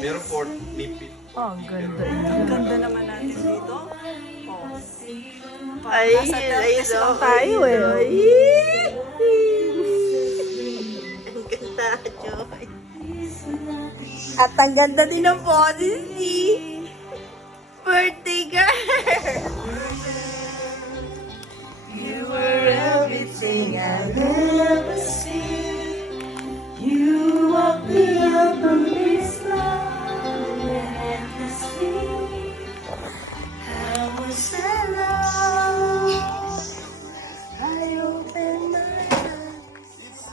Meron port, nipit. Oh, ang ganda. Ang ganda naman natin dito. Oh. Ay, Nasa ay, terrace lang no. tayo eh. Ay. Ang ganda, Joy. At ang ganda din ng boses ni birthday girl. You were everything I've ever seen. You walked me up on this long and endless sea. I was alone. I opened my eyes.